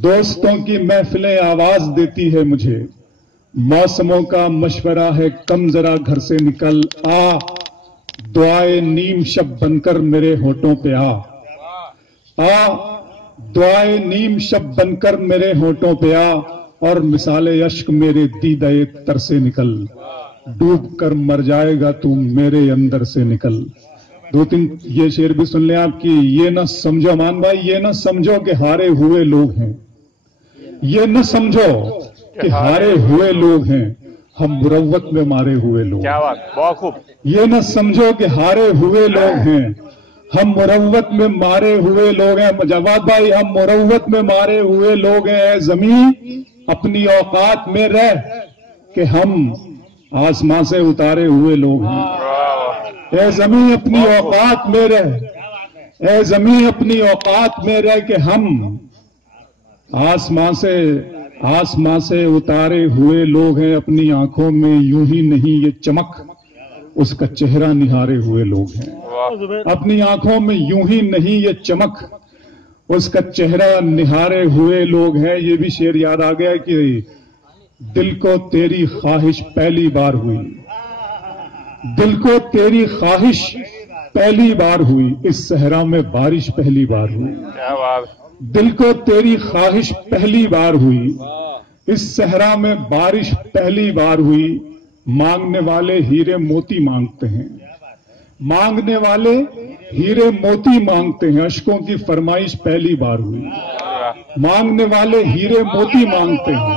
दोस्तों की महफिलें आवाज देती है मुझे, मौसमों का मशवरा है कम जरा घर से निकल आ, दुआए नीम शब बनकर मेरे होठों पे आ, दुआए नीम शब बनकर मेरे होठों पे आ, और मिसाले अश्क मेरे दीदाए तर से निकल, डूब कर मर जाएगा तू मेरे अंदर से निकल। दो तीन ये शेर भी सुन लें आपकी। ये न समझो मान भाई, ये न समझो कि हारे हुए लोग हैं, ये न समझो कि हारे हुए लोग हैं, हम मुरव्वत में मारे हुए लोग। क्या बात, बहुत खूब। ये न समझो कि हारे हुए लोग हैं, हम मुरव्वत में मारे हुए लोग हैं। जवाब भाई, हम मुरव्वत में मारे हुए लोग हैं। ज़मीं अपनी औकात में रह कि हम आसमां से उतारे हुए लोग हैं। ए ज़मीं अपनी औकात में रह, ए ज़मीं अपनी औकात में रह कि हम आसमां से उतारे हुए लोग हैं। अपनी आंखों में यूं ही नहीं ये चमक, उसका चेहरा निहारे हुए लोग हैं। अपनी आंखों में यूं ही नहीं ये चमक, उसका चेहरा निहारे हुए लोग हैं। ये भी शेर याद आ गया कि दिल को तेरी ख्वाहिश पहली बार हुई, दिल को तेरी ख्वाहिश पहली बार हुई, इस सहरा में बारिश पहली बार हुई। क्या बात। दिल को तेरी ख्वाहिश पहली बार हुई, इस सहरा में बारिश पहली बार हुई। मांगने वाले हीरे मोती मांगते हैं, मांगने वाले हीरे मोती मांगते हैं, अश्कों की फरमाइश पहली बार हुई। मांगने वाले हीरे मोती मांगते हैं,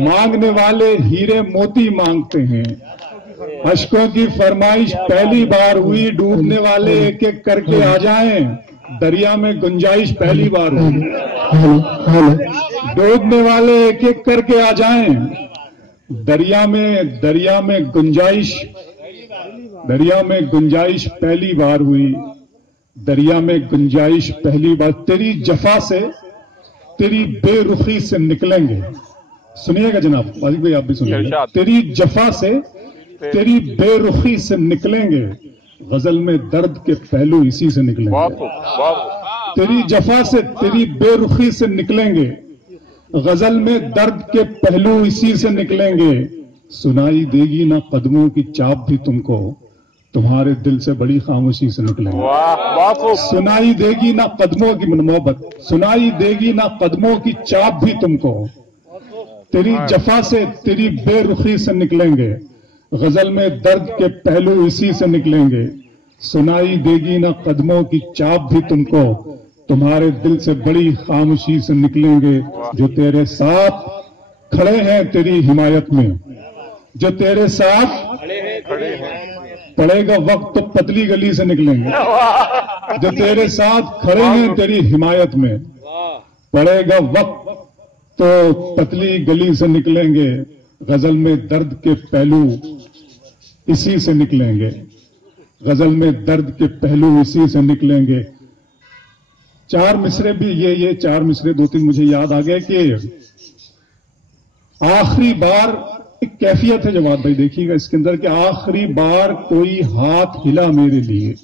मांगने वाले हीरे मोती मांगते हैं, अश्कों की फरमाइश पहली बार हुई। डूबने वाले एक एक करके आ जाएं, दरिया में गुंजाइश पहली बार हुई। डूबने वाले एक एक करके आ जाएं, दरिया में गुंजाइश पहली बार हुई। दरिया में गुंजाइश पहली बार। तेरी जफा से, तेरी बेरुखी से निकलेंगे। सुनिएगा जनाब, वाजिब भाई आप भी सुनिएगा। तेरी जफा से, तेरी बेरुखी से निकलेंगे, गजल में दर्द के पहलू इसी से निकलेंगे। तेरी जफा से, तेरी बेरुखी से निकलेंगे, गजल में दर्द के पहलू इसी से निकलेंगे। सुनाई देगी ना कदमों की चाप भी तुमको, तुम्हारे दिल से बड़ी खामोशी से निकलेंगे। सुनाई देगी ना कदमों की मोहब्बत, सुनाई देगी ना कदमों की चाप भी तुमको, तेरी जफा से, तेरी बेरुखी से निकलेंगे, गजल में दर्द के पहलू इसी से निकलेंगे। सुनाई देगी ना कदमों की चाप भी तुमको, तुम्हारे दिल से बड़ी खामोशी से निकलेंगे। जो तेरे साथ खड़े हैं तेरी हिमायत में, जो तेरे साथ खड़े हैं, पड़ेगा वक्त तो पतली गली से निकलेंगे। जो तेरे साथ खड़े हैं तेरी हिमायत में, पड़ेगा वक्त तो पतली गली से निकलेंगे, गजल में दर्द के पहलू इसी से निकलेंगे, गजल में दर्द के पहलू इसी से निकलेंगे। चार मिसरे भी ये चार मिसरे दो तीन मुझे याद आ गए कि आखिरी बार एक कैफियत है जवाब भाई, देखिएगा इसके अंदर कि आखिरी बार कोई हाथ हिला मेरे लिए,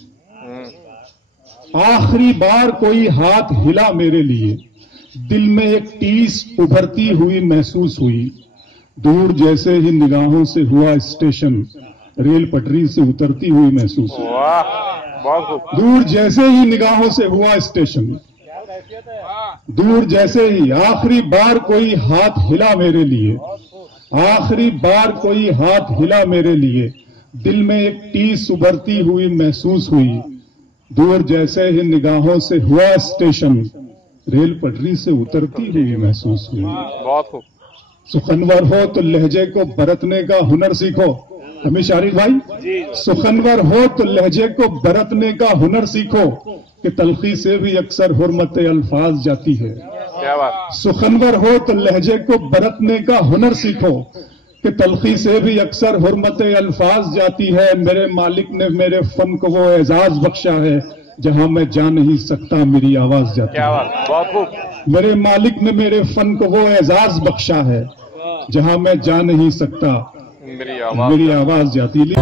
आखिरी बार कोई हाथ हिला मेरे लिए, दिल में एक टीस उभरती हुई महसूस हुई, दूर जैसे ही निगाहों से हुआ स्टेशन, रेल पटरी से उतरती हुई महसूस हुई। दूर जैसे ही निगाहों से हुआ स्टेशन, दूर जैसे ही। आखिरी बार कोई हाथ हिला मेरे लिए, आखिरी बार कोई हाथ हिला मेरे लिए, दिल में एक टीस उभरती हुई महसूस हुई, दूर जैसे ही निगाहों से हुआ स्टेशन, रेल पटरी से उतरती हुई महसूस हुई। बहुत खूब। सुखनवर हो तो लहजे को बरतने का हुनर सीखो। हमें आरिफ भाई, सुखनवर हो तो लहजे को बरतने का हुनर सीखो, कि तलखी से भी अक्सर हुर्मत अल्फाज जाती है। क्या बात। सुखनवर हो तो लहजे को बरतने का हुनर सीखो, कि तलखी से भी अक्सर हुर्मत अल्फाज जाती है। मेरे मालिक ने मेरे फन को वो एजाज बख्शा है, जहां मैं जा नहीं सकता मेरी आवाज जाती है। बहुत खूब। मेरे मालिक ने मेरे फन को वो एजाज बख्शा है, जहां मैं जा नहीं सकता मेरी आवाज जाती है।